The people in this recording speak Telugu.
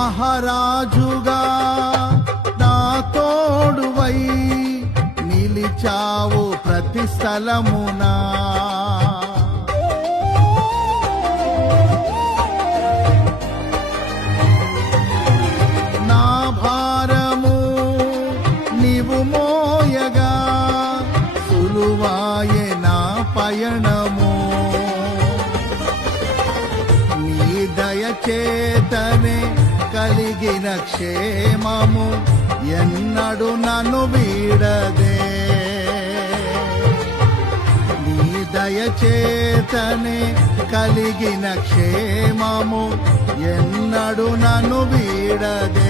మహారాజుగా నా తోడువై నిలిచావు ప్రతి స్థలమునా. నా భారము నీవు మోయగా సులువాయే నా పయనము. నీ దయచేతనే కలిగిన క్షేమము ఎన్నడు నన్ను వీడదే. నీ దయచేతనే కలిగిన క్షేమము ఎన్నడు నన్ను వీడదే.